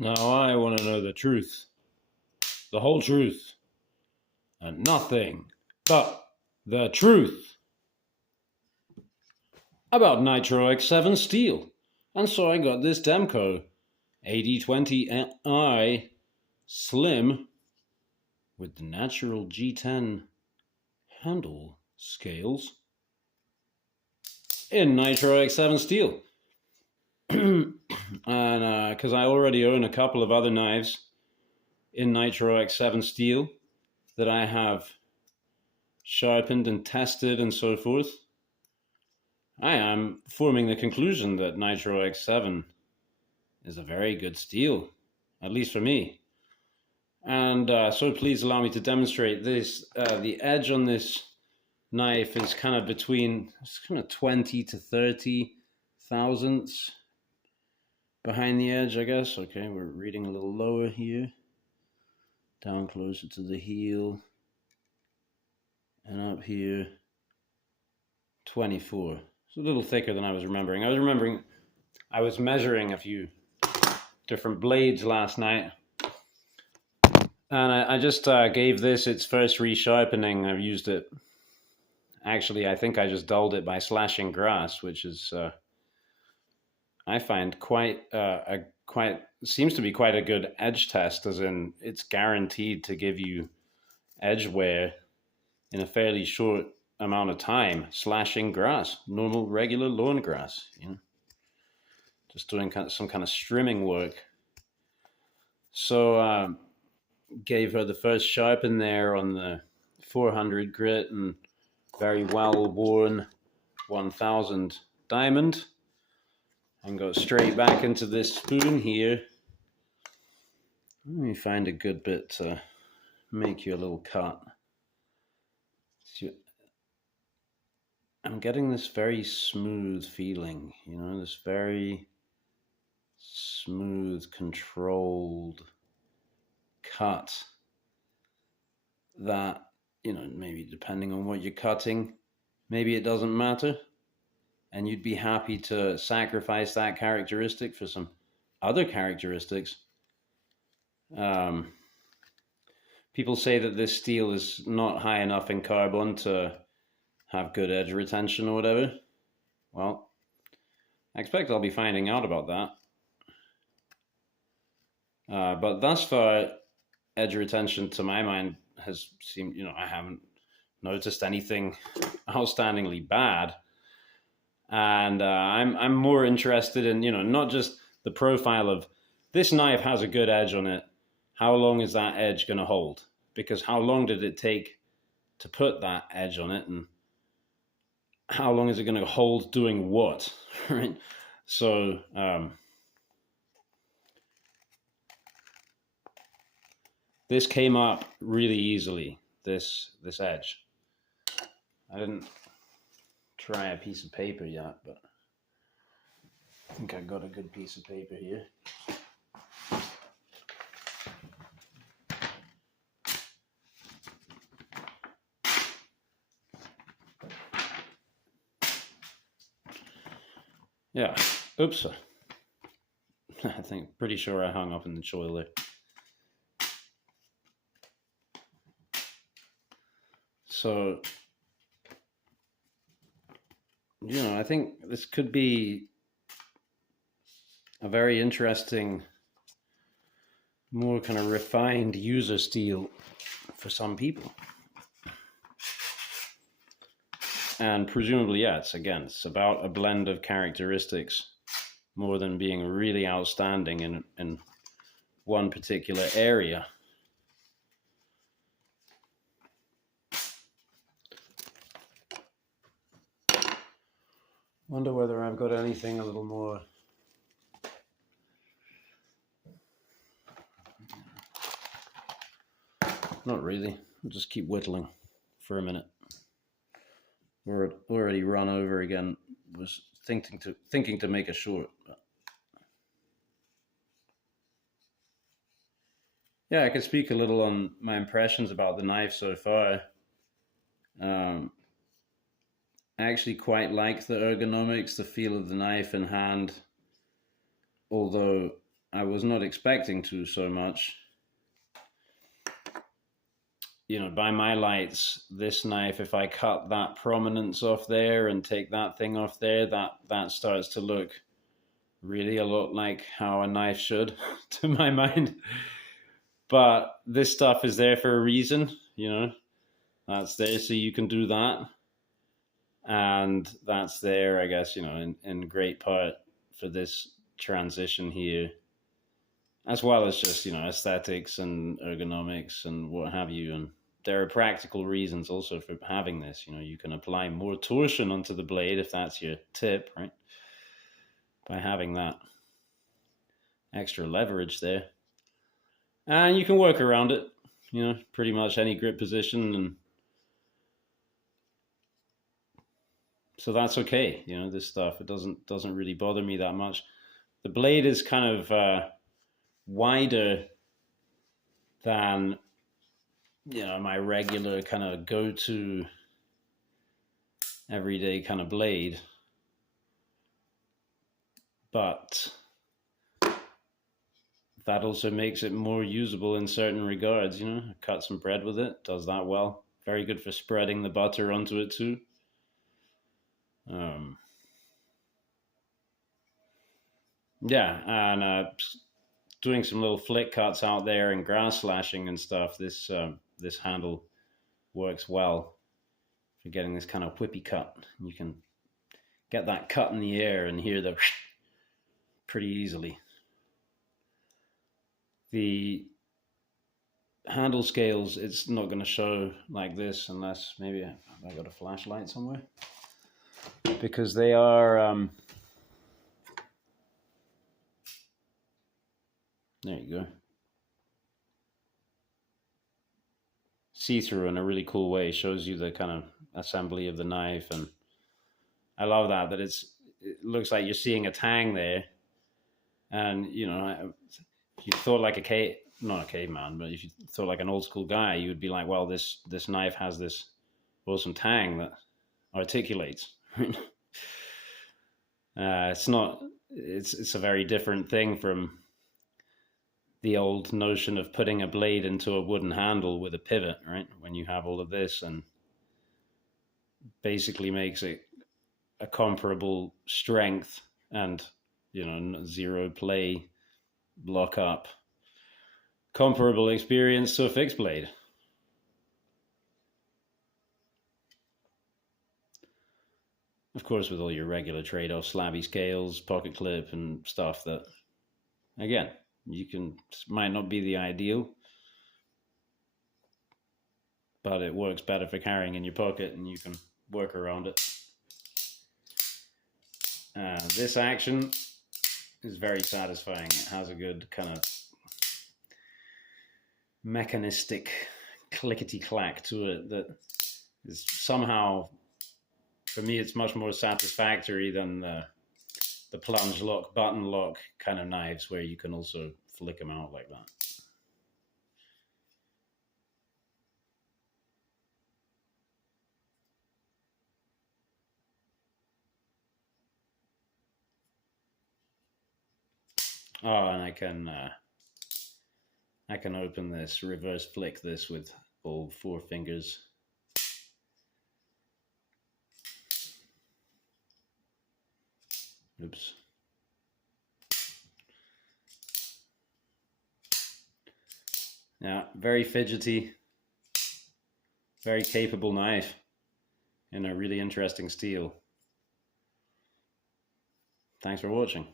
Now I want to know the truth, the whole truth, and nothing but the truth about Nitro-X7 steel. And so I got this Demco AD20i Slim with the natural G10 handle scales in Nitro-X7 steel. And because I already own a couple of other knives in Nitro-X7 steel that I have sharpened and tested and so forth, I am forming the conclusion that Nitro-X7 is a very good steel, at least for me. And so please allow me to demonstrate this. The edge on this knife is kind of between 20 to 30 thousandths behind the edge, I guess. Okay, we're reading a little lower here, down closer to the heel, and up here 24. It's a little thicker than I was remembering. I was measuring a few different blades last night, and I just gave this its first resharpening. I've used it. Actually, I think I just dulled it by slashing grass, which is I find seems to be quite a good edge test, as in it's guaranteed to give you edge wear in a fairly short amount of time. Slashing grass, normal, regular lawn grass, just doing some kind of strimming work. So gave her the first sharpen there on the 400 grit and very well worn 1000 diamond, and go straight back into this spoon here. Let me find a good bit to make you a little cut. I'm getting this very smooth feeling, this very smooth, controlled cut that, maybe depending on what you're cutting, maybe it doesn't matter, and you'd be happy to sacrifice that characteristic for some other characteristics. People say that this steel is not high enough in carbon to have good edge retention or whatever. Well, I expect I'll be finding out about that. But thus far, edge retention, to my mind, has seemed, I haven't noticed anything outstandingly bad. And I'm more interested in, not just the profile of this knife has a good edge on it. How long is that edge going to hold? Because how long did it take to put that edge on it, and how long is it going to hold doing what, right? So this came up really easily, this edge. I didn't try a piece of paper yet, but I think I got a good piece of paper here. Yeah, oops. I think, pretty sure I hung up in the soil there. So, I think this could be a very interesting, more kind of refined user steel for some people. And presumably, yeah, it's about a blend of characteristics more than being really outstanding in one particular area. Wonder whether I've got anything a little more. Not really. I'll just keep whittling for a minute. We're already run over again. Was thinking to make a short. But yeah, I could speak a little on my impressions about the knife so far. I actually quite like the ergonomics, the feel of the knife in hand, although I was not expecting to so much. You know, by my lights, this knife, if I cut that prominence off there and take that thing off there, that starts to look really a lot like how a knife should, to my mind. But this stuff is there for a reason, you know. That's there so you can do that. And that's there, I guess, you know, in great part for this transition here, as well as just, you know, aesthetics and ergonomics and what have you. And there are practical reasons also for having this. You know, you can apply more torsion onto the blade if that's your tip, right? By having that extra leverage there. And you can work around it, you know, pretty much any grip position. And so that's okay. You know, this stuff, it doesn't really bother me that much. The blade is kind of wider than, you know, my regular kind of go-to everyday kind of blade. But that also makes it more usable in certain regards, you know. Cut some bread with it, does that well. Very good for spreading the butter onto it too. Yeah, and doing some little flick cuts out there and grass slashing and stuff, this handle works well for getting this kind of whippy cut. You can get that cut in the air and hear the pretty easily. The handle scales, it's not going to show like this unless maybe I got a flashlight somewhere, because they are there you go, see-through in a really cool way. Shows you the kind of assembly of the knife, and I love that it looks like you're seeing a tang there. And you know, if you thought like not a caveman, but if you thought like an old school guy, you would be like, well, this knife has this awesome tang that articulates. It's a very different thing from the old notion of putting a blade into a wooden handle with a pivot, right? When you have all of this, and basically makes it a comparable strength and, you know, zero play, lock up, comparable experience to a fixed blade. Of course, with all your regular trade-offs, slabby scales, pocket clip, and stuff that, again, might not be the ideal, but it works better for carrying in your pocket, and you can work around it. This action is very satisfying. It has a good kind of mechanistic clickety-clack to it that is somehow, for me, it's much more satisfactory than the plunge lock, button lock kind of knives where you can also flick them out like that. Oh, and I can open this, reverse flick this with all 4 fingers. Oops. Yeah, very fidgety, very capable knife in a really interesting steel. Thanks for watching.